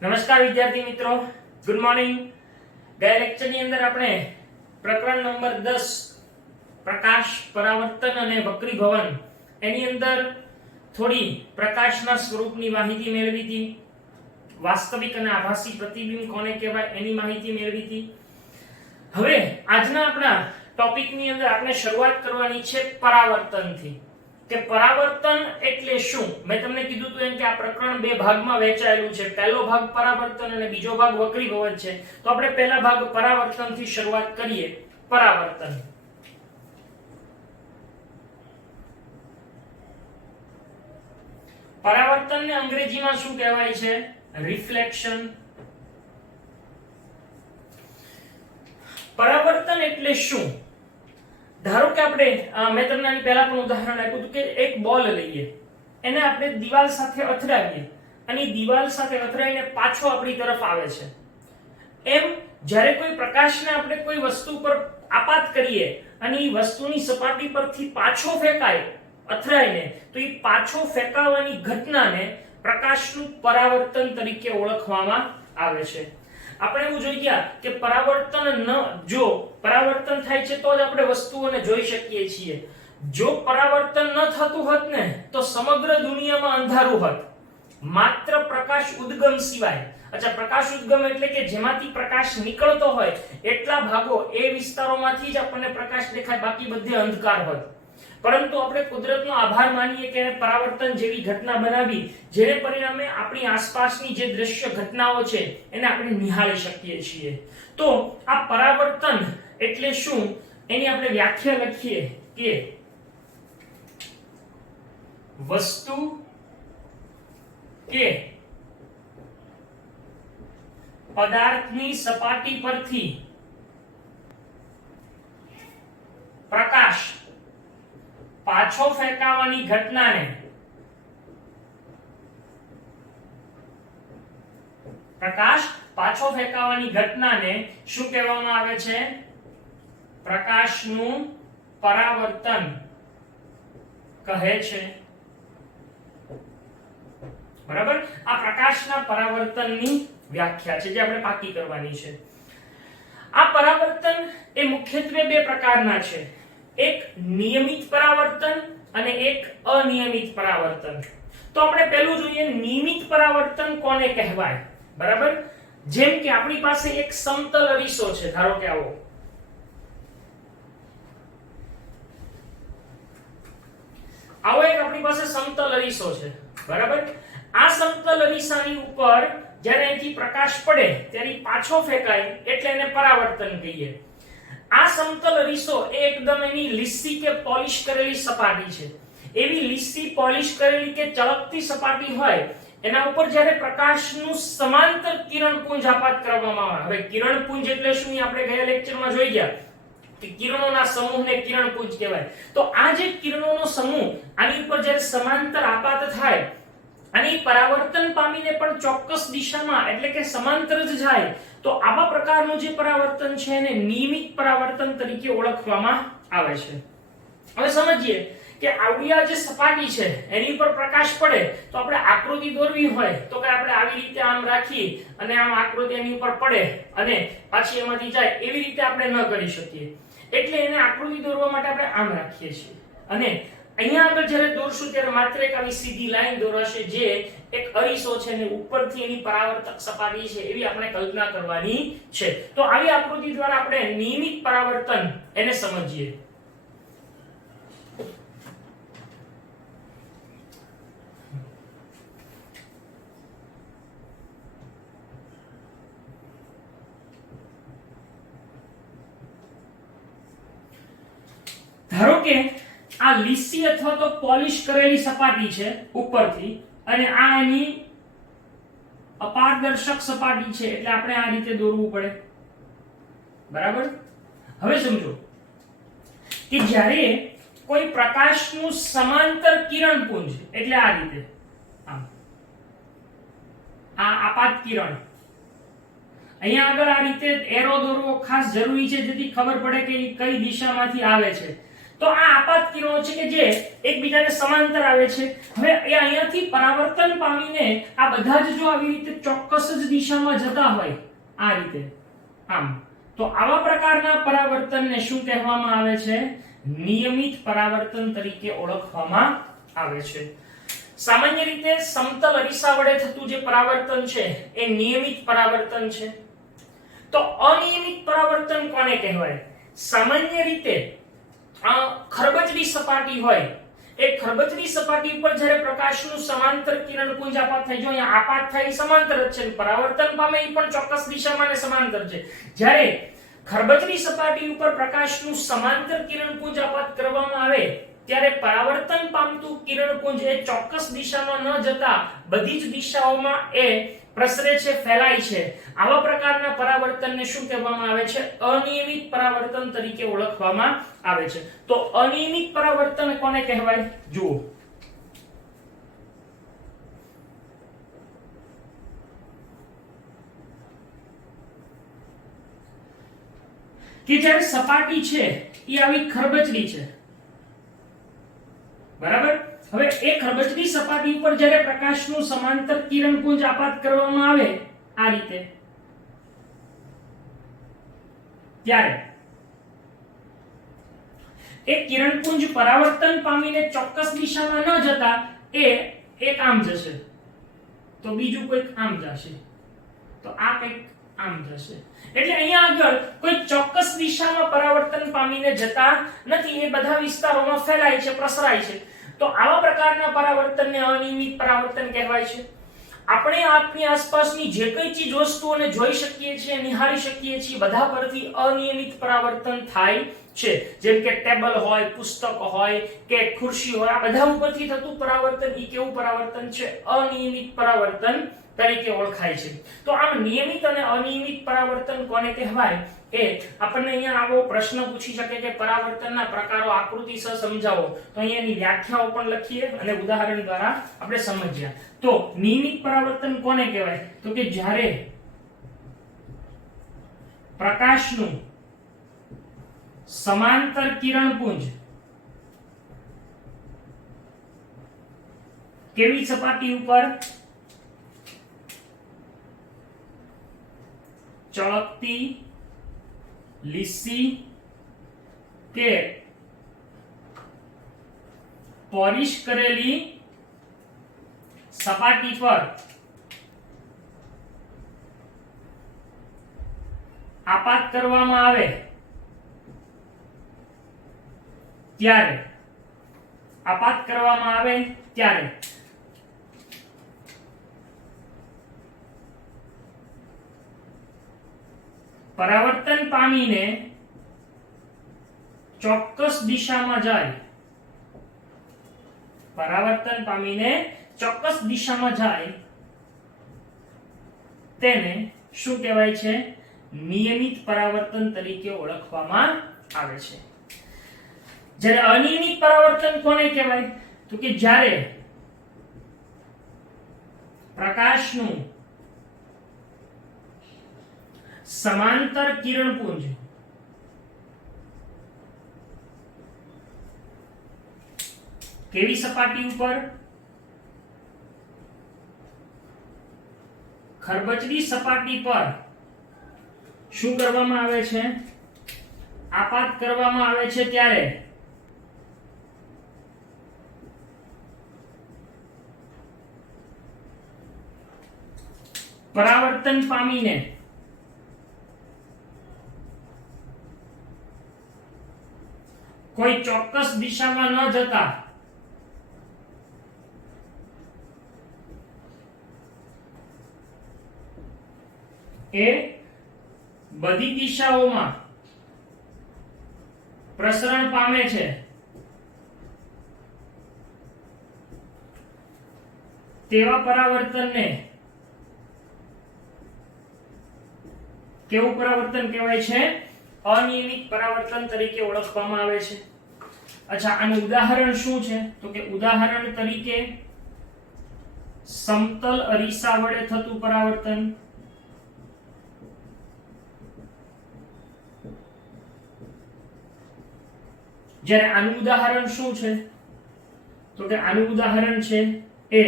નમસ્કાર વિદ્યાર્થી મિત્રો, ગુડ મોર્નિંગ. ગયા લેક્ચરની અંદર આપણે પ્રકરણ નંબર 10 પ્રકાશ, પરાવર્તન અને વક્રીભવન એની અંદર થોડી પ્રકાશના સ્વરૂપની માહિતી મેળવી હતી. વાસ્તવિક અને આભાસી પ્રતિબિંબ કોને કહેવાય એની માહિતી મેળવી હતી. હવે આજના આપણા ટોપિકની અંદર આપણે શરૂઆત કરવાની છે પરાવર્તનથી. કે પરાવર્તન એટલે શું? મેં તમને કીધું હતું એમ કે આ પ્રકરણ બે ભાગમાં વહેંચાયેલું છે. પહેલો ભાગ પરાવર્તન અને બીજો ભાગ વક્રીભવન છે. તો આપણે પહેલા ભાગ પરાવર્તનથી શરૂઆત કરીએ. પરાવર્તન પરાવર્તનને અંગ્રેજીમાં શું કહેવાય છે? રિફ્લેક્શન. પરાવર્તન એટલે શું? ધારો કે આપણે મેં તમને આની પહેલા પણ ઉદાહરણ આપ્યું હતું કે એક બોલ લઈએ, એને આપણે દીવાલ સાથે અથડાવીએ અને દીવાલ સાથે અથડાઈને પાછો આપણી તરફ આવે છે. એમ જ્યારે કોઈ પ્રકાશને આપણે કોઈ વસ્તુ પર આપાત કરીએ અને એ વસ્તુની સપાટી પરથી પાછો ફેંકાય અથડાઈને, તો એ પાછો ફેંકાવાની ઘટનાને પ્રકાશનું પરાવર્તન તરીકે ઓળખવામાં આવે છે. આપણે એવું જોઈ ગયા કે જો પરાવર્તન થાય છે તો જ આપણે વસ્તુઓને જોઈ શકીએ છીએ. જો પરાવર્તન ન થતું હોત ને તો સમગ્ર દુનિયામાં અંધારું હોત, માત્ર પ્રકાશ ઉદ્ગમ સિવાય. અચ્છા, પ્રકાશ ઉદ્ગમ એટલે કે જેમાંથી પ્રકાશ નીકળતો હોય એટલા ભાગો, એ વિસ્તારોમાંથી જ આપણને પ્રકાશ દેખાય, બાકી બધે અંધકાર હોત. પરંતુ આપણે કુદરતનો આભાર માનીએ કે પરાવર્તન જેવી ઘટના બનાવી, જેને પરિણામે આપણી આસપાસની જે દ્રશ્ય ઘટનાઓ છે એને આપણે નિહાળી શકીએ છીએ. તો આ પરાવર્તન એટલે શું એની આપણે વ્યાખ્યા લખીએ કે વસ્તુ કે પદાર્થની સપાટી પરથી પ્રકાશ પાછો ફેંકાવાની ઘટનાને શું કહેવામાં આવે છે? પ્રકાશનું પરાવર્તન કહે છે. બરાબર? આ પ્રકાશના પરાવર્તનની વ્યાખ્યા છે જે આપણે પાકી કરવાની છે. આ પરાવર્તન એ મુખ્યત્વે બે પ્રકારના છે. એક નિયમિત પરાવર્તન અને એક અનિયમિત પરાવર્તન. તો આપણે પહેલું જોઈએ નિયમિત પરાવર્તન કોને કહેવાય. બરાબર? જેમ કે આપણી પાસે એક સમતલ અરીસો છે. ધારો કે આવો એક આપણી પાસે સમતલ અરીસો છે. બરાબર? આ સમતલ અરીસાની ઉપર જ્યારે અહીંથી પ્રકાશ પડે ત્યારે પાછો ફેંકાય એટલે એને પરાવર્તન કહીએ. આ સમતલ અરીસો એકદમ એની લીસી કે પોલિશ કરેલી સપાટી છે. એવી લીસી પોલિશ કરેલી કે ચળકતી સપાટી હોય એના ઉપર જ્યારે પ્રકાશનું સમાંતર કિરણપુંજ આપાત કરવામાં આવે. હવે કિરણપુંજ એટલે શું આપણે ગયા લેક્ચરમાં જોઈ ગયા કે કિરણોના સમૂહને કિરણપુંજ કહેવાય. તો આ જે કિરણોનો સમૂહ આની ઉપર જ્યારે સમાંતર આપાત થાય અને પરાવર્તન પામીને પણ ચોક્કસ દિશામાં એટલે કે સમાંતર જ જાય, તો આવા પ્રકારનું જે પરાવર્તન છે એને નિયમિત પરાવર્તન તરીકે ઓળખવામાં આવે છે. હવે સમજીએ કે આવડી જે સપાટી છે એની ઉપર પ્રકાશ પડે તો આપણે આકૃતિ દોરવી હોય તો કે આપણે આવી રીતે આમ રાખી અને આમ આકૃતિ એની ઉપર પડે અને પાછી એમાંથી જાય, એવી રીતે આપણે ન કરી શકીએ. એટલે એને આકૃતિ દોરવા માટે આપણે આમ રાખીએ છીએ અને અહીંયા આગળ જ્યારે દોરશું ત્યારે માત્ર એક આવી સીધી લાઈન દોરાશે જે એક અરીસો છે અને ઉપરથી એની પરાવર્તક સપાટી છે એવી આપણે કલ્પના કરવાની છે. તો આવી આકૃતિ દ્વારા આપણે નિયમિત પરાવર્તન એને સમજીએ. ધારો કે આ લીસી અથવા તો પોલિશ કરેલી સપાટી છે ઉપરથી અને આ એની અપારદર્શક સપાટી છે એટલે આપણે આ રીતે દોરવું પડે. બરાબર? હવે સમજો કે જ્યારે કોઈ પ્રકાશનું સમાંતર કિરણપુંજ એટલે આ રીતે આમ આ આપાત કિરણ અહીંયા આગળ આ રીતે એરો દોરવો ખાસ જરૂરી છે જેથી ખબર પડે કે કઈ દિશામાંથી આવે છે. તો આ આપાત કિરણો છે કે જે એકબીજાને સમાંતર આવે છે. હવે એ અહીંયાથી પરાવર્તન પામીને આ બધા જ જો આવી રીતે ચોક્કસ જ દિશામાં જતા હોય આ રીતે આમ, તો આવા પ્રકારના પરાવર્તનને શું કહેવામાં આવે છે? નિયમિત પરાવર્તન તરીકે ઓળખવામાં આવે છે. સામાન્ય રીતે સમતલ અરીસા વડે થતું જે પરાવર્તન છે એ નિયમિત પરાવર્તન છે. તો અનિયમિત પરાવર્તન કોને કહેવાય? સામાન્ય રીતે ખરબચડી સપાટી હોય, એ ખરબચડી સપાટી ઉપર જ્યારે પ્રકાશનું સમાંતર કિરણપુંજ આપાત થાય, જો અહીંયા આપાત થાય સમાંતર જ છે, પરાવર્તન પામે એ પણ ચોક્કસ દિશામાં ને સમાંતર છે. જ્યારે ખરબચડી સપાટી ઉપર પ્રકાશનું સમાંતર કિરણપુંજ આપાત કરવામાં આવે ત્યારે પરાવર્તન પામતું કિરણપુંજ એ ચોક્કસ દિશામાં ન જતા બધી જ દિશાઓમાં એ પ્રસરે છે, ફેલાય છે. આવા પ્રકારના પરાવર્તનને શું કહેવામાં આવે છે? અનિયમિત પરાવર્તન તરીકે ઓળખવામાં આવે છે. તો અનિયમિત પરાવર્તન કોને કહેવાય? જુઓ, કે જ્યારે સપાટી છે એ આવી ખરબચડી છે, બરાબર? હવે એ ખરબચડી સપાટી ઉપર જ્યારે પ્રકાશનું સમાંતર કિરણપુંજ આપાત કરવામાં આવે આ રીતે, ત્યારે એ કિરણપુંજ પરાવર્તન પામીને ચોક્કસ દિશામાં ન જતા એ એક આમ જશે, તો બીજું કોઈક આમ જશે, તો આ કંઈક આમ જશે. એટલે અહીંયા આગળ કોઈ ચોક્કસ દિશામાં પરાવર્તન પામીને જતા નથી, એ બધા વિસ્તારોમાં ફેલાય છે, પ્રસરાય છે. તો આવા પ્રકારના પરાવર્તનને અનિયમિત પરાવર્તન કહેવાય છે. આપણે આપણી આસપાસની જે કઈ ચીજ વસ્તુઓને જોઈ શકીએ છીએ, નિહાળી શકીએ છીએ, બધા પરથી અનિયમિત પરાવર્તન થાય છે. જેમ કે ટેબલ હોય, પુસ્તક હોય કે ખુરશી હોય, આ બધા ઉપરથી થતું પરાવર્તન ઈ કેવું પરાવર્તન છે? અનિયમિત પરાવર્તન તરીકે ઓળખાય છે. તો આમ નિયમિત અને અનિયમિત પરાવર્તન કોને કહેવાય એ આપણને અહીંયા આવો પ્રશ્ન પૂછી શકે કે પરાવર્તનના પ્રકારો આકૃતિસર સમજાવો. તો અહીંયાની વ્યાખ્યાઓ પણ લખીએ અને ઉદાહરણ દ્વારા આપણે સમજીએ. તો નિયમિત પરાવર્તન કોને કહેવાય? તો કે જ્યારે પ્રકાશનું સમાંતર કિરણપુંજ કેવી સપાટી ઉપર? ચળકતી, લીસી કે પોલિશ કરેલી સપાટી પર આપાત કરવામાં આવે ત્યારે પરાવર્તન પામીને ચોક્કસ દિશામાં જાય, પરાવર્તન પામીને ચોક્કસ દિશામાં જાય તેને શું કહેવાય છે? નિયમિત પરાવર્તન તરીકે ઓળખવામાં આવે છે. જ્યારે અનિયમિત પરાવર્તન કોને કહેવાય? તો કે જ્યારે પ્રકાશનું સમાંતર કિરણપુંજ કેવી સપાટી ઉપર? ખરબચડી સપાટી પર શું કરવામાં આવે છે? આપાત કરવામાં આવે છે ત્યારે પરાવર્તન પામીને કોઈ ચોક્કસ દિશામાં ન જતા એ બધી દિશાઓમાં પ્રસરણ પામે છે. તેવા પરાવર્તનને કેવું પરાવર્તન કહેવાય છે? અનિયમિત પરાવર્તન તરીકે ઓળખવામાં આવે છે. અચ્છા, આનું ઉદાહરણ શું છે? તો કે ઉદાહરણ તરીકે સમતલ અરીસા વડે થતું પરાવર્તન, જ્યારે આનું ઉદાહરણ શું છે તો કે આનું ઉદાહરણ છે એ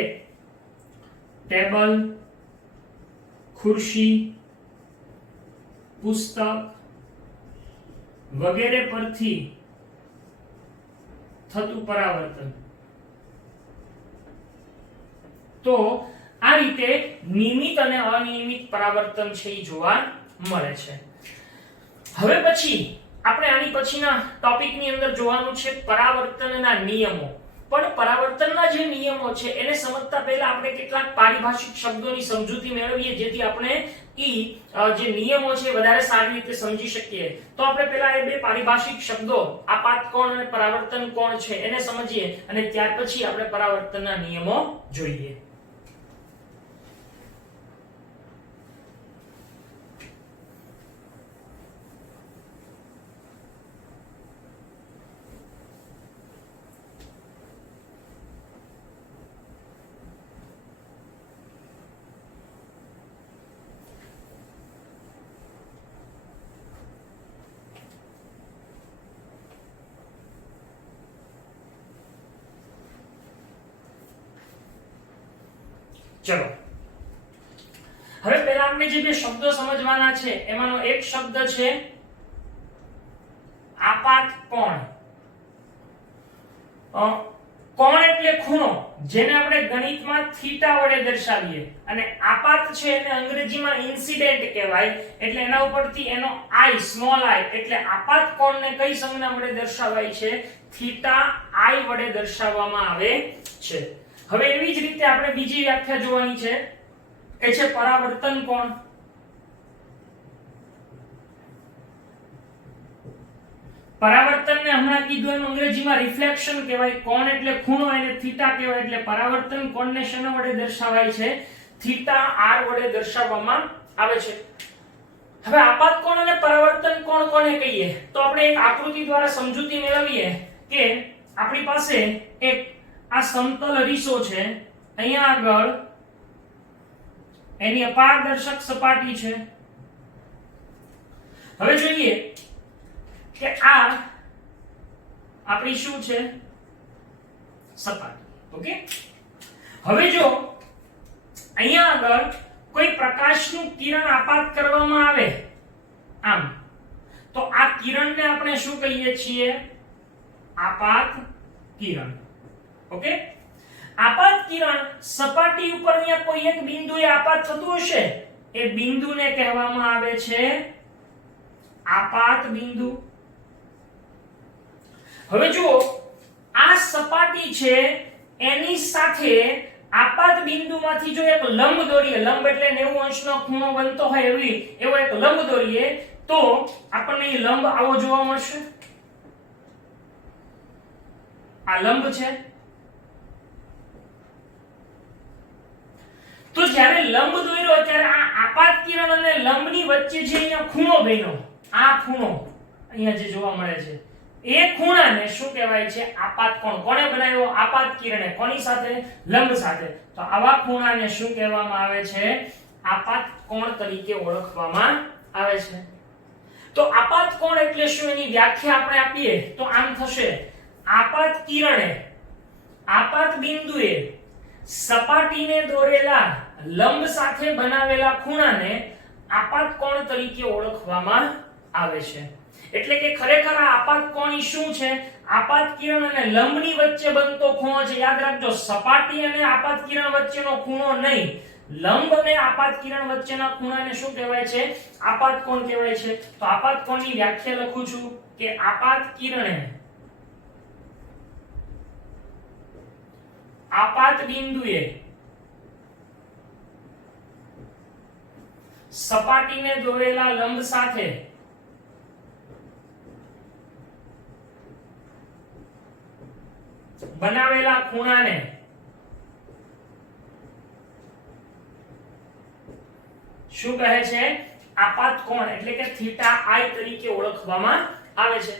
ટેબલ, ખુરશી, પુસ્તક વગેરે પરથી થતું પરાવર્તન. તો આ રીતે નિયમિત અને અનિયમિત પરાવર્તન છે એ જોવા મળે છે. હવે પછી આપણે આની પછીના ટોપિકની અંદર જોવાનું છે પરાવર્તનના નિયમો. પણ પરાવર્તનના જે નિયમો છે એને સમજતા પહેલા આપણે કેટલાક પારિભાષિક શબ્દોની સમજૂતી મેળવીએ જેથી આપણે જે નિયમો છે વધારે સારી રીતે સમજી શકીએ. તો આપણે પહેલા એ બે પારિભાષિક શબ્દો આપાત કોણ અને પરાવર્તન કોણ છે એને સમજીએ અને ત્યાર પછી આપણે પરાવર્તનના નિયમો જોઈએ. ચલો હવે પહેલા આપણે જે બે શબ્દો સમજવાના છે એમાંનો એક શબ્દ છે આપાત કોણ. કોણ એટલે ખૂણો જેને આપણે ગણિતમાં થીટા વડે દર્શાવીએ અને આપાત છે એને અંગ્રેજીમાં ઇન્સિડેન્ટ કહેવાય. એટલે એના ઉપરથી એનો આઈ સ્મોલ આઈ એટલે આપાત કોણને કઈ સંજ્ઞા વડે દર્શાવાય છે થીટા આઈ વડે દર્શાવવામાં આવે છે. હવે એવી જ રીતે આપણે બીજી વ્યાખ્યા જોવાની છે એ છે પરાવર્તન કોણ. પરાવર્તનને હમણાં કીધું એમ અંગ્રેજીમાં રિફ્લેક્શન કહેવાય. કોણ એટલે ખૂણો એને થીટા કહેવાય. એટલે પરાવર્તન કોણને શેના વડે દર્શાવાય છે થીટા આર વડે દર્શાવવામાં આવે છે. હવે આપાત કોણ અને પરાવર્તન કોણ કોને કહીએ તો આપણે એક આકૃતિ દ્વારા સમજૂતી મેળવીએ કે આપણી પાસે એક આ સમતલ અરીસો છે. અહીંયા આગળ એની અપારદર્શક સપાટી છે. હવે જોઈએ કે આ આપણી શું છે સપાટી. ઓકે. હવે જો અહીંયા આગળ કોઈ પ્રકાશનું કિરણ આપાત કરવામાં આવે આમ તો આ કિરણને આપણે શું કહીએ છીએ આપાત કિરણ. ઓકે. આપાત કિરણ સપાટી ઉપર અહીંયા કોઈ એક બિંદુએ આપાત થતું હશે એ બિંદુને કહેવામાં આવે છે આપાત બિંદુ. હવે જુઓ આ સપાટી છે એની સાથે આપાત બિંદુમાંથી જો એક લંબ દોરીએ, લંબ એટલે 90 અંશનો ખૂણો બનતો હોય એવો એક લંબ દોરીએ તો આપણને એ લંબ આવો જોવા મળશે. આ લંબ છે. તો જ્યારે લંબ દોર્યો ત્યારે આ આપાત કિરણ અને લંબની વચ્ચે જે અહીંયા ખૂણો બન્યો આ ખૂણો અહીંયા જે જોવા મળે છે એ ખૂણાને શું કહેવાય છે આપાત કોણ. કોણે બનાવ્યો આપાત કિરણે. કોની સાથે લંબ સાથે. તો આવા ખૂણાને શું કહેવામાં આવે છે આપાત કોણ તરીકે ઓળખવામાં આવે છે. તો આપાત કોણ એટલે શું એની વ્યાખ્યા આપણે આપીએ તો આમ થશે આપાત કિરણે આપાત બિંદુએ સપાટીને દોરેલા લંબ સાથે બનાવેલા ખૂણાને આપાત કોણ તરીકે ઓળખવામાં આવે છે. એટલે કે ખરેખર આ આપાત કોણ શું છે આપાત કિરણ અને લંબની વચ્ચે બનતો ખૂણો છે. યાદ રાખજો સપાટી અને આપાત કિરણ વચ્ચેનો ખૂણો નહીં, લંબ અને આપાત કિરણ વચ્ચેના ખૂણાને શું કહેવાય છે આપાત કોણ કહેવાય છે. તો આપાત કોણની વ્યાખ્યા લખું છું કે આપાત કિરણે આપાત બિંદુએ સપાટીને દોરેલા લંબ સાથે બનાવેલા ખૂણાને શું કહે છે આપાત કોણ એટલે કે થીટા આઈ તરીકે ઓળખવામાં આવે છે.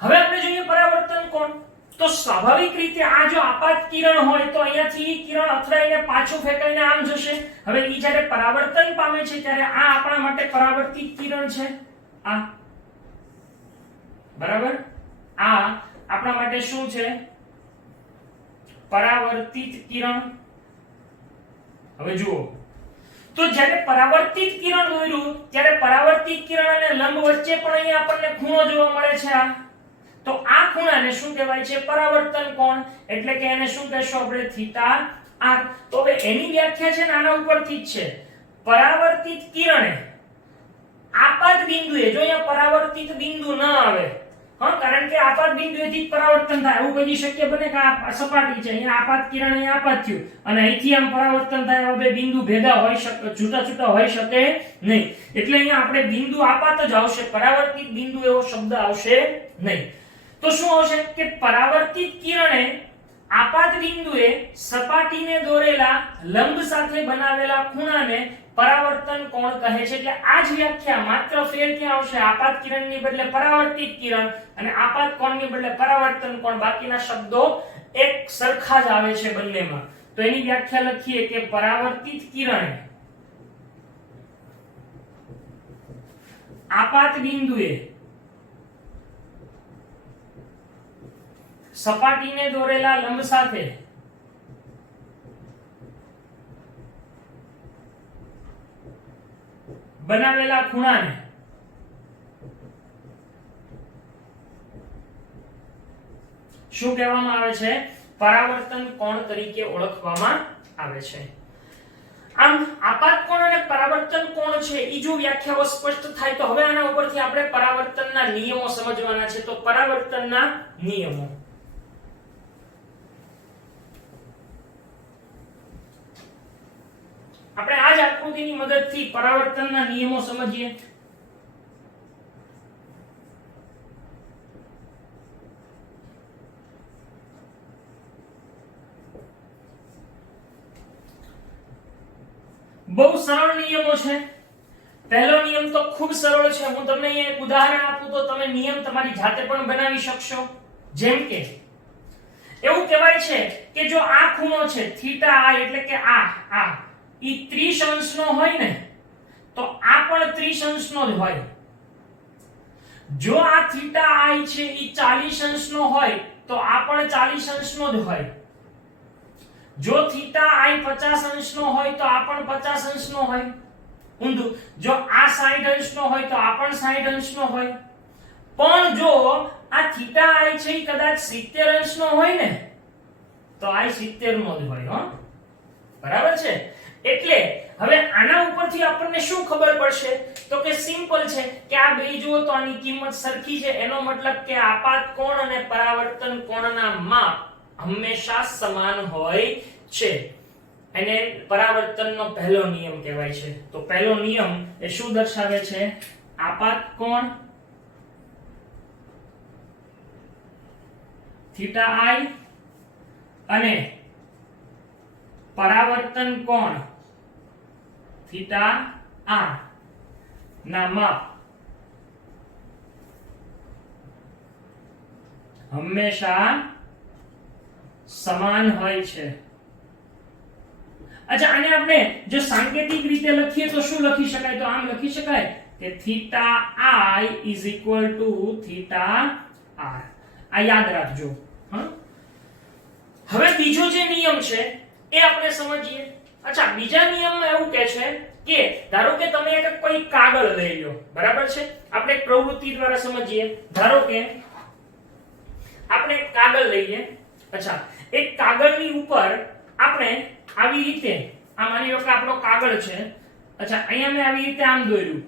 હવે આપણે જોઈએ પરાવર્તન કોણ. તો સ્વાભાવિક રીતે આ જો આપાત કિરણ હોય તો અહીંયાથી કિરણ અથડાઈને પાછું ફેંકાઈને આમ જશે. હવે ઈ જ્યારે પરાવર્તન પામે છે ત્યારે આ આપણા માટે પરાવર્તિત કિરણ છે. આ બરાબર આ આપણા માટે શું છે? પરાવર્તિત કિરણ. હવે જુઓ, તો જ્યારે પરાવર્તિત કિરણ દોર્યું ત્યારે પરાવર્તિત કિરણ અને લંબ વચ્ચે પણ અહીંયા આપણને ખૂણો જોવા મળે છે આ. તો આ ખૂણાને શું કહેવાય છે? પરાવર્તન કોણ. એટલે કે એને શું કહેશું આપણે? Theta R. તો હવે એની વ્યાખ્યા છે ને આના ઉપરથી જ છે. પરાવર્તિત કિરણે આપાત બિંદુએ, જો અહીંયા પરાવર્તિત બિંદુ ન આવે, હા, કારણ કે આપાત બિંદુએથી જ પરાવર્તન થાય, એવું કહી શક્ય બને કે આ સપાટી છે, અહીંયા આપાત કિરણ, અહીંયા આપાત થયું અને અહીંથી આમ પરાવર્તન થાય. હવે બે બિંદુ ભેગા હોઈ શકે, છૂટા છૂટા હોઈ શકે નહીં. એટલે અહીંયા આપણે બિંદુ આપાત જ આવશે, પરાવર્તિત બિંદુ એવો શબ્દ આવશે નહીં. તો શું આવશે કે પરાવર્તિત કિરણે આપાત બિંદુએ સપાટીને દોરેલા લંબ સાથે બનાવેલા ખૂણાને પરાવર્તન કોણ કહે છે. એટલે આ જ વ્યાખ્યા, માત્ર ફેર ક્યાં આવશે? આપાત કિરણની બદલે પરાવર્તિત કિરણ અને આપાત કોણની બદલે પરાવર્તન કોણ. બાકીના શબ્દો એક સરખા જ આવે છે બંનેમાં. તો એની વ્યાખ્યા લખીએ કે પરાવર્તિત કિરણે આપાત બિંદુએ સપાટીને દોરેલા લંબ સાથે બનાવેલા ખૂણાને શું કહેવામાં આવે છે? પરાવર્તન કોણ તરીકે ઓળખવામાં આવે છે. આમ આપાત કોણ અને પરાવર્તન કોણ છે ઈ જો વ્યાખ્યાઓ સ્પષ્ટ થાય તો હવે આના ઉપરથી આપણે પરાવર્તનના નિયમો સમજવાના છે. તો પરાવર્તનના નિયમો, આપણે આ જ આકૃતિની મદદથી પરાવર્તનના નિયમો સમજીએ. બહુ સરળ નિયમો છે. પહેલો નિયમ તો ખૂબ સરળ છે. હું તમને અહીંયા એક ઉદાહરણ આપું તો તમે નિયમ તમારી જાતે પણ બનાવી શકશો. જેમ કે એવું કહેવાય છે કે જો આ ખૂણો છે થીટા આઈ, એટલે કે આ ઈ 30 અંશનો હોય ને તો આ પણ 30 અંશનો જ હોય. જો આ થીટા આઈ છે ઈ 40 અંશનો હોય તો આ પણ 40 અંશનો જ હોય. જો થીટા આઈ 50 અંશનો હોય તો આ પણ 50 અંશનો હોય. ઊંધું, જો આ 60 અંશનો હોય તો આ પણ 60 અંશનો હોય. પણ જો આ થીટા આઈ છે ઈ કદાચ 70 અંશનો હોય ને તો આ 70 નો જ હોય. હો, બરાબર છે. એટલે હવે આના ઉપરથી આપણને શું ખબર પડશે? તો કે સિમ્પલ છે કે આ બે જુઓ તો આની કિંમત સરખી છે. એનો મતલબ કે આપાત કોણ અને પરાવર્તન કોણના માપ હંમેશા સમાન હોય છે. એને પરાવર્તનનો પહેલો નિયમ કહેવાય છે. તો પહેલો નિયમ એ શું દર્શાવે છે? આપાત કોણ થીટા આઈ અને પરાવર્તન કોણ થીટા આર ના માપ હંમેશા સમાન હોય છે. અચ્છા, આને આપણે જો સાંકેતિક રીતે લખીએ તો શું લખી શકાય? તો આમ લખી શકાય કે theta I is equal to theta R. આ યાદ રાખજો. હવે બીજો જે નિયમ છે એ આપણે સમજીએ. અચ્છા, બીજા નિયમમાં એવું કહે છે કે ધારો કે તમે એક કોઈ કાગળ લઈ લો, બરાબર છે? આપણે એક પ્રવૃત્તિ દ્વારા સમજીએ. ધારો કે આપણે એક કાગળ લઈએ. અચ્છા, એક કાગળની ઉપર આપણે આવી રીતે, આ માની લો કે આપણો કાગળ છે. અચ્છા, અહીંયા મેં આવી રીતે આમ દોર્યું.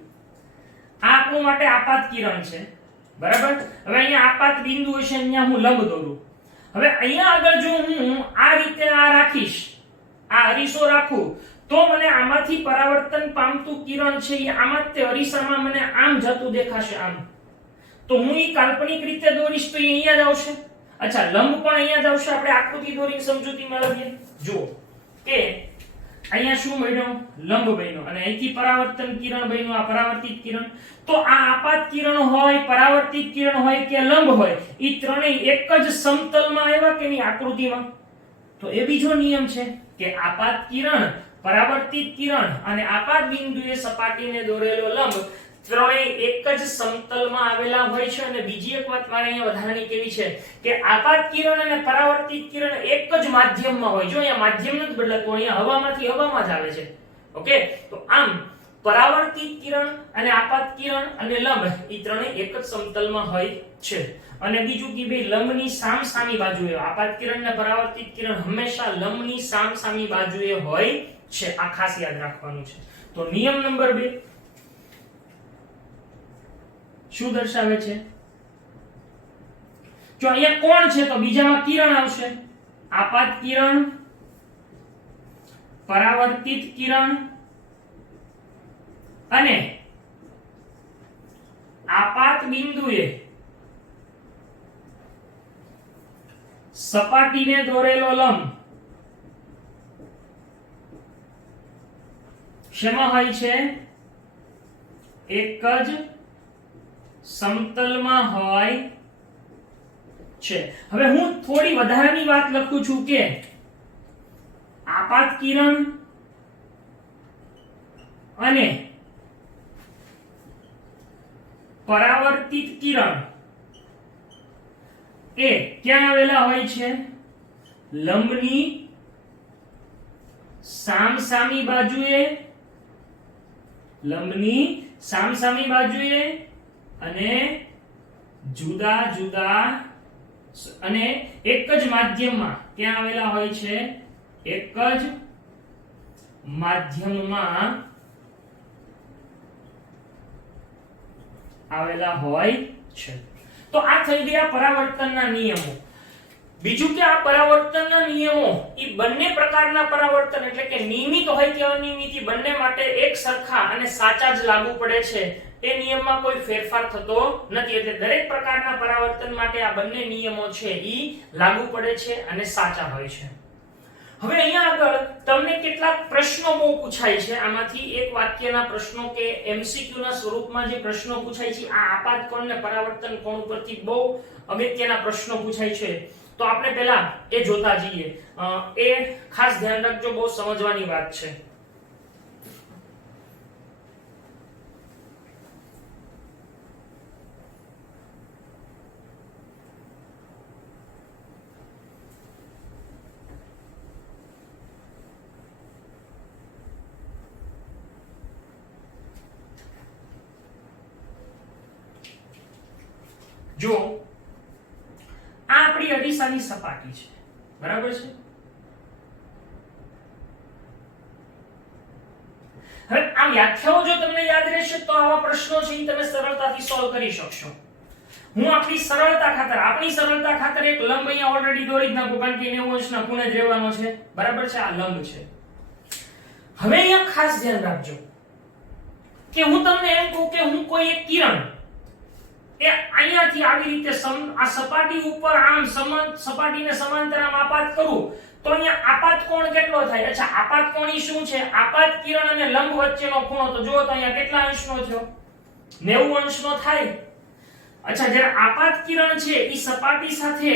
આ આપણું માટે આપાત કિરણ છે, બરાબર? હવે અહીંયા આપાત બિંદુ હશે, અહીંયા હું લંબ દોરું. હવે અહીંયા આગળ જો હું આ રીતે આ રાખીશ, આ અરીસો રાખું, તો મને આમાંથી પરાવર્તન પામતું કિરણ છે એ આમાં તે અરીસામાં મને આમ જતું દેખાશે, આમ. તો હું એ કાલ્પનિક રીતે દોરીશ તો એ અહીંયા જ આવશે. અચ્છા, લંબ પણ અહીંયા જ આવશે. આપણે આકૃતિ દોરીને સમજૂતી મેળવીએ. જુઓ કે અહીંયા શું બન્યો? લંબ બન્યો અને અહીંથી પરાવર્તન કિરણ બન્યું, આ પરાવર્તિત કિરણ. તો આ આપાત કિરણ હોય, પરાવર્તિત કિરણ હોય કે લંબ હોય, એ ત્રણેય એક જ સમતલમાં આવ્યા કે નહીં આકૃતિમાં? તો એ બીજો નિયમ છે કે આપાત કિરણ, પરાવર્તિત કિરણ અને આપાત બિંદુએ સપાટીને દોરેલો લંબ ત્રણેય એક જ સમતલમાં આવેલા હોય છે અને બીજી એક વાત મારે અહીંયા વધારાની કેવી છે કે આપાત કિરણ અને પરાવર્તિત કિરણ એક જ માધ્યમમાં હોય. જો અહીંયા માધ્યમ નથી બદલાતું, અહીંયા હવામાંથી હવામાં જ આવે છે. ઓકે, તો આમ પરાવર્તિત કિરણ અને આપાત કિરણ અને લંબ એ ત્રણેય એક જ સમતલમાં હોય છે. અને બીજું કે ભાઈ લંબની સામસામી બાજુએ, આપાત કિરણ અને પરાવર્તિત કિરણ હંમેશા લંબની સામસામી બાજુએ હોય છે. આ ખાસ યાદ રાખવાનું છે. તો નિયમ નંબર 2 શું દર્શાવે છે? જો અહીંયા કોણ છે તો બીજામાં કિરણ આવશે. આપાત કિરણ, પરાવર્તિત કિરણ અને આપાત બિંદુએ સપાટીને દોરેલો લંબ શેમાં હોય છે? એક જ સમતલમાં હોય છે. હવે હું થોડી વધારાની વાત લખું છું કે આપાત કિરણ અને પરાવર્તિત કિરણ એ ક્યાં આવેલા હોય છે? લંબની સામસામી બાજુએ, લંબની સામસામી બાજુએ અને જુદા જુદા અને એક જ માધ્યમમાં ક્યાં આવેલા હોય છે? એક જ માધ્યમમાં આવેલા હોય છે. તો આ થઈ ગયા પરાવર્તનના નિયમો. બીજું કે આ પરાવર્તનના નિયમો એ બંને પ્રકારના પરાવર્તન એટલે કે નિયમિત હોય કે અનિયમિત બંને માટે એક સરખા અને સાચા જ લાગુ પડે છે. એ નિયમમાં કોઈ ફેરફાર થતો નથી. એટલે દરેક પ્રકારના પરાવર્તન માટે આ બંને નિયમો છે ઈ લાગુ પડે છે અને સાચા હોય છે. હવે અહીંયા આગળ તમને કેટલાક પ્રશ્નો બહુ પૂછાય છે. આમાંથી એક વાક્યના પ્રશ્નો કે એમસીક્યુ ના સ્વરૂપમાં જે પ્રશ્નો પૂછાય છે આ આપાત કોણ અને પરાવર્તન કોણ ઉપરથી બહુ અગત્યના પ્રશ્નો પૂછાય છે. તો આપણે પહેલા એ જોતા જઈએ. એ ખાસ ધ્યાન રાખજો, બહુ સમજવાની વાત છે. જો આ આપણી અરીસાની સપાટી છે, બરાબર છે. હવે આ વ્યાખ્યાઓ જો તમને યાદ રહેશે તો આવા પ્રશ્નો છે એ તમે સરળતાથી સોલ્વ કરી શકશો. હું આપણી સરળતા ખાતર એક લંબ અહીંયા ઓલરેડી દોરી જ નાખું કારણ કે 90 અંશના ખૂણે જ રહેવાનો છે, બરાબર છે. આ લંબ છે. હવે અહીંયા ખાસ ધ્યાન રાખજો કે હું તમને એમ કહું કે હું કોઈ એક કિરણ એ અહીંયાથી આવી રીતે આ સપાટી ઉપર આમ સપાટીને સમાંતર આમ આપાત કરું તો અહીંયા આપાત કોણ કેટલો થાય? અચ્છા, આપાત કોણ ઈ શું છે? આપાત કિરણ અને લંબ વચ્ચેનો ખૂણો તો જુઓ તો અહીંયા કેટલા અંશનો થયો? 90 અંશનો થાય. અચ્છા, જ્યારે આપાત કિરણ છે ઈ સપાટી સાથે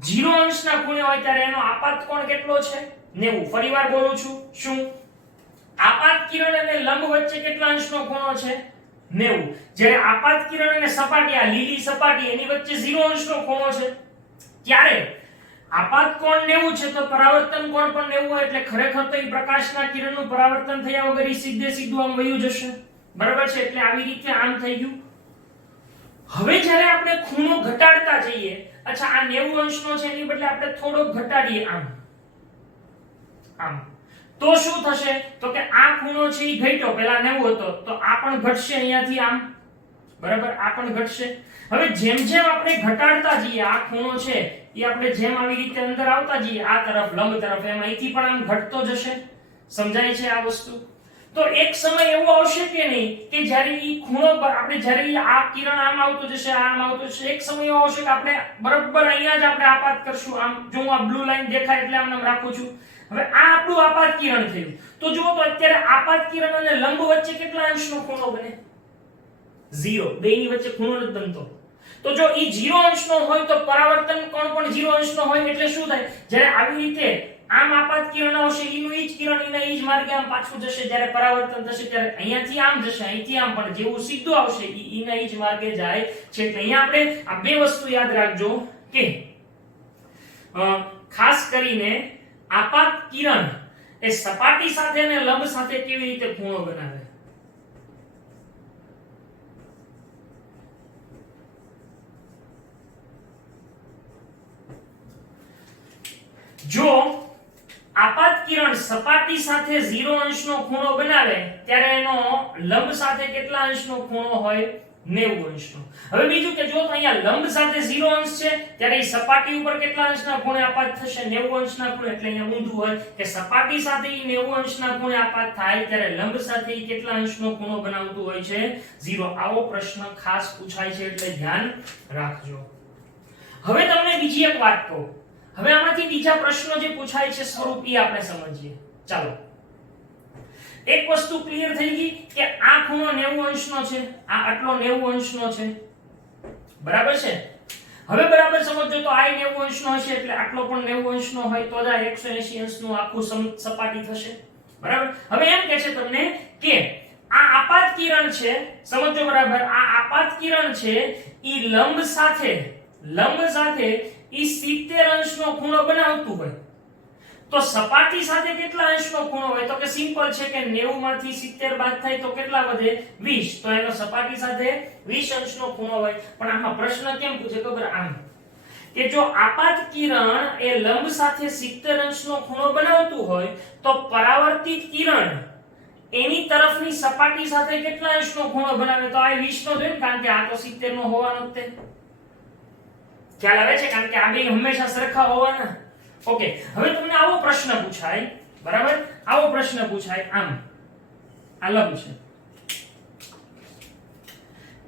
0 અંશના ખૂણે હોય ત્યારે એનો આપાત કોણ કેટલો છે? 90. ફરીવાર બોલું છું, શું આપાત કિરણ અને લંબ વચ્ચે કેટલા અંશનો ખૂણો છે? 90. જ્યારે આપાત કિરણ અને સપાટી આ લીલી સપાટી એની વચ્ચે 0 અંશનો ખૂણો છે ત્યારે આપાત કોણ 90 છે તો પરાવર્તન કોણ પણ 90 હોય એટલે ખરેખર તો એ પ્રકાશના કિરણનું પરાવર્તન થયા વગર સીધે સીધું આમ વયું જશે, બરાબર છે. એટલે આવી રીતે આમ થઈ ગયું. હવે જ્યારે આપણે ખૂણો ઘટાડતા જઈએ, અચ્છા આ 90 અંશનો છે એની બદલે આપણે થોડો ઘટાડીએ આમ આમ તો શું થશે? તો કે આ ખૂણો છે ઈ ઘટ્યો, પહેલા 90 હતો તો આ પણ ઘટશે અહીંયાથી આમ, બરાબર. આ પણ ઘટશે. હવે જેમ જેમ આપણે ઘટાડતા જઈએ આ ખૂણો છે ઈ આપણે જેમ આવી રીતે અંદર આવતા જઈએ આ તરફ લંબ તરફ એમ અહીંથી પણ આમ ઘટતો જશે. સમજાય છે આ વસ્તુ? તો એક સમય એવો આવશે કે નહીં કે જ્યારે ઈ ખૂણો પર આપણે જ્યારે આ કિરણ આમ આવતો જશે આમ આવતો જશે, એક સમય એવો આવશે કે આપણે બરાબર અહીંયા જ આપણે આપાત કરશું. આમ જો હું આ બ્લુ લાઈન દેખાય એટલે આમ રાખું છું. હવે આ આપણું આપાત કિરણ થયું. તો જુઓ તો અત્યારે આપાત કિરણ અને લંબ વચ્ચે કેટલા અંશનો ખૂણો બને? 0. બેની વચ્ચે ખૂણો નથી બનતો. તો જો ઈ 0 અંશનો હોય તો પરાવર્તન કોણ પણ 0 અંશનો હોય એટલે શું થાય? જ્યારે આવી રીતે આમ આપાત કિરણ આવશે, ઈનું ઈ જ કિરણ ઈના ઈ જ માર્ગે આમ પાછું જશે, જ્યારે પરાવર્તન થશે ત્યારે અહીંયાથી આમ જશે, અહીંથી આમ, પણ જેવું સીધું આવશે ઈના ઈ જ માર્ગે જાય છે. એટલે અહીંયા આપણે આ બે વસ્તુ યાદ રાખજો કે ખાસ કરીને આપાત કિરણ એ સપાટી સાથે અને લંબ સાથે કેવી રીતે ખૂણો બનાવે. જો આપાત કિરણ સપાટી સાથે 0 અંશનો ખૂણો બનાવે ત્યારે એનો લંબ સાથે કેટલા અંશનો ખૂણો હોય? 90 અંશનો. હવે બીજું કે જો તો અહીંયા લંબ સાથે 0 અંશ છે ત્યારે એ સપાટી ઉપર કેટલા અંશના ખૂણે આપાત થશે? 90 અંશના ખૂણે. એટલે અહીંયા ઊંધું હોય કે સપાટી સાથે એ 90 અંશના ખૂણે આપાત થાય ત્યારે લંબ સાથે એ કેટલા અંશનો ખૂણો બનાવતું હોય છે? 0. આવો પ્રશ્ન ખાસ પૂછાય છે એટલે ધ્યાન રાખજો. હવે તમને બીજી એક વાત કહું. હવે આમાંથી બીજા પ્રશ્નો જે પૂછાય છે સ્વરૂપ એ આપણે સમજીએ. ચાલો, એક વસ્તુ ક્લિયર થઈ ગઈ કે આ ખૂણો 90 અંશનો છે, આ આટલો 90 અંશનો છે, બરાબર છે. હવે બરાબર સમજો તો આ 90 અંશનો હશે એટલે આટલો પણ 90 અંશનો હોય તો જ આ 180 અંશનું આખું સપાટી થશે, બરાબર. હવે એમ કહે છે તમને કે આ આપાત કિરણ છે, સમજો બરાબર, આ આપાત કિરણ છે ઈ લંબ સાથે ઈ 70 અંશનો ખૂણો બનાવતું હોય તો સપાટી સાથે કેટલા અંશનો ખૂણો હોય? તો કે સિમ્પલ છે કે 90 માંથી 70 બાદ થાય તો કેટલા વધે? 20. તો એનો સપાટી સાથે 20 અંશનો ખૂણો હોય. પણ આમાં પ્રશ્ન કેમ પૂછે ખબર? આમ કે જો આપાત કિરણ એ લંબ સાથે 70 અંશનો ખૂણો બનાવતું હોય તો પરાવર્તિત કિરણ એની તરફની સપાટી સાથે કેટલા અંશનો ખૂણો બનાવે? તો આ 20 નો જોઈએ, કારણ કે આ તો 70 નો હોવાનો જ તે. ખ્યાલ આવે છે? કારણ કે આ બે હંમેશા સરખા હોવાના. ઓકે, હવે તમને આવો પ્રશ્ન પૂછાય, બરાબર, આવો પ્રશ્ન પૂછાય, આમ આ લંબ છે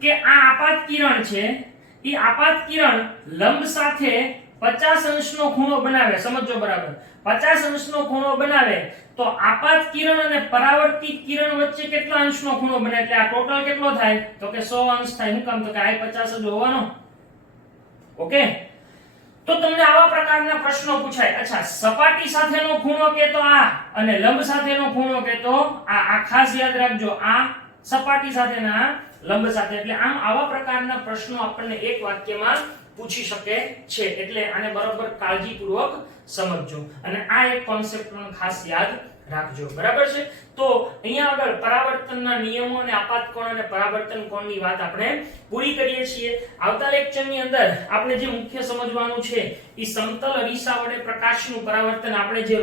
કે આ આપાત કિરણ છે, ઈ આપાત કિરણ લંબ સાથે 50 અંશનો ખૂણો બનાવે. સમજો બરાબર, 50 અંશનો ખૂણો બનાવે તો આપાત કિરણ અને પરાવર્તિત કિરણ વચ્ચે કેટલા અંશનો ખૂણો બને? એટલે આ ટોટલ કેટલો થાય? તો કે 100 અંશ થાય. શું કામ? તો કે આ 50 જ હોવાનો. ઓકે, તો તમને આવા પ્રકારના પ્રશ્નો પૂછાય. અચ્છા, સપાટી સાથેનો ખૂણો કે તો આ અને લંબ સાથેનો ખૂણો કે તો આ ખાસ યાદ રાખજો, આ સપાટી સાથેના લંબ સાથે. એટલે આમ આવા પ્રકારના પ્રશ્નો આપણને એક વાક્યમાં પૂછી શકે છે. એટલે આને બરાબર કાળજીપૂર્વક સમજજો અને આ એક કોન્સેપ્ટ પણ ખાસ યાદ રાખજો, બરાબર છે. તો અહીંયા આગળ પરાવર્તનના નિયમો અને આપાત કોણ અને પરાવર્તન કોણની વાત આપણે પૂરી કરીએ છીએ. આવતા લેક્ચરની અંદર આપણે જે મુખ્ય સમજવાનું છે એ સમતલ અરીસા વડે પ્રકાશનું પરાવર્તન. આપણે જે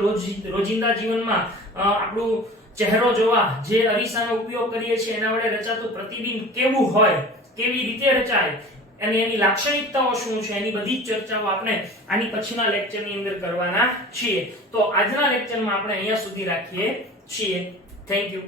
રોજિંદા જીવનમાં આપણું ચહેરો જોવા જે અરીસાનો ઉપયોગ કરીએ છીએ એના વડે રચાતું પ્રતિબિંબ કેવું હોય, કેવી રીતે રચાય અને એની લાક્ષણિકતાઓ શું છે, એની બધી જ ચર્ચાઓ આપણે આની પછીના લેક્ચરની અંદર કરવાના છીએ. તો આજના લેક્ચરમાં આપણે અહીંયા સુધી રાખીએ છીએ. Thank you.